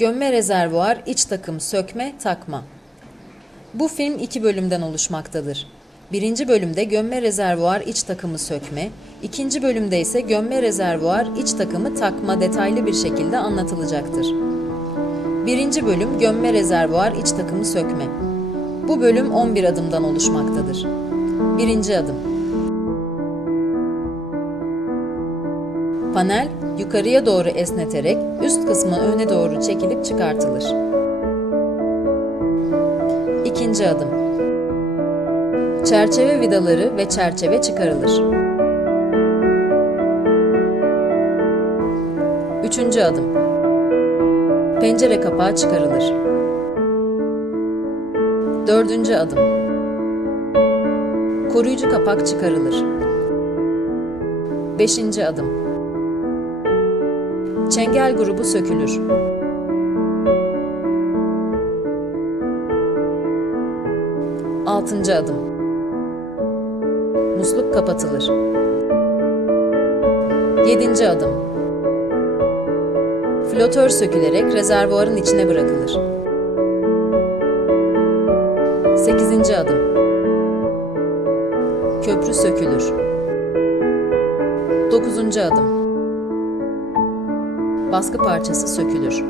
Gömme rezervuar, iç takım, sökme, takma. Bu film iki bölümden oluşmaktadır. Birinci bölümde gömme rezervuar iç takımı sökme, ikinci bölümde ise gömme rezervuar iç takımı takma detaylı bir şekilde anlatılacaktır. Birinci bölüm gömme rezervuar iç takımı sökme. Bu bölüm 11 adımdan oluşmaktadır. Birinci adım. Panel yukarıya doğru esneterek üst kısmı öne doğru çekilip çıkartılır. İkinci adım. Çerçeve vidaları ve çerçeve çıkarılır. Üçüncü adım. Pencere kapağı çıkarılır. Dördüncü adım. Koruyucu kapak çıkarılır. Beşinci adım. Çengel grubu sökülür. Altıncı adım. Musluk kapatılır. Yedinci adım. Flotör sökülerek rezervuarın içine bırakılır. Sekizinci adım. Köprü sökülür. Dokuzuncu adım. Baskı parçası sökülür.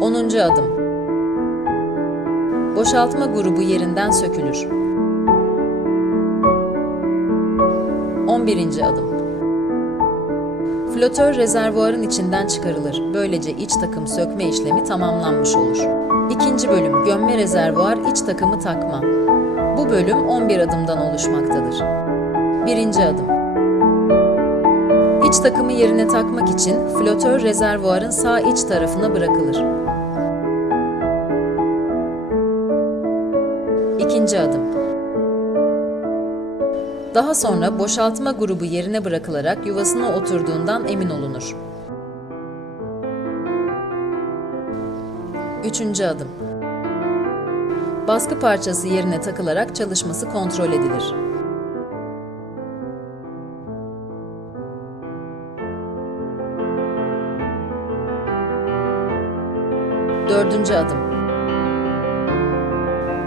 10. adım. Boşaltma grubu yerinden sökülür. 11. adım. Flotör rezervuarın içinden çıkarılır. Böylece iç takım sökme işlemi tamamlanmış olur. İkinci bölüm gömme rezervuar iç takımı takma. Bu bölüm 11 adımdan oluşmaktadır. Birinci adım. İç takımı yerine takmak için flotör rezervuarın sağ iç tarafına bırakılır. İkinci adım. Daha sonra boşaltma grubu yerine bırakılarak yuvasına oturduğundan emin olunur. Üçüncü adım. Baskı parçası yerine takılarak çalışması kontrol edilir. Dördüncü adım.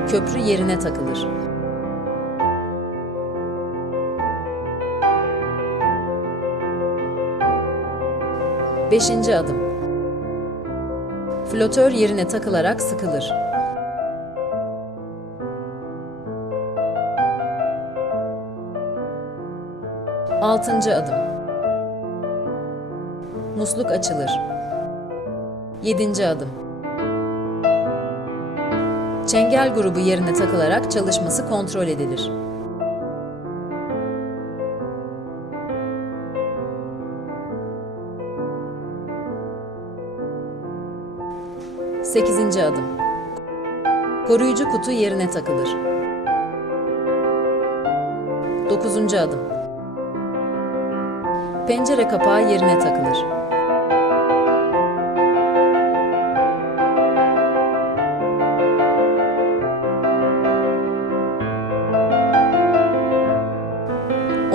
Köprü yerine takılır. Beşinci adım. Flotör yerine takılarak sıkılır. Altıncı adım. Musluk açılır. Yedinci adım. Çengel grubu yerine takılarak çalışması kontrol edilir. Sekizinci adım. Koruyucu kutu yerine takılır. Dokuzuncu adım. Pencere kapağı yerine takılır.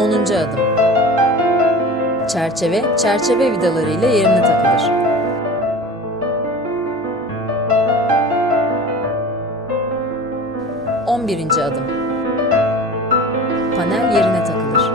Onuncu adım. Çerçeve, çerçeve vidalarıyla yerine takılır. On birinci adım. Panel yerine takılır.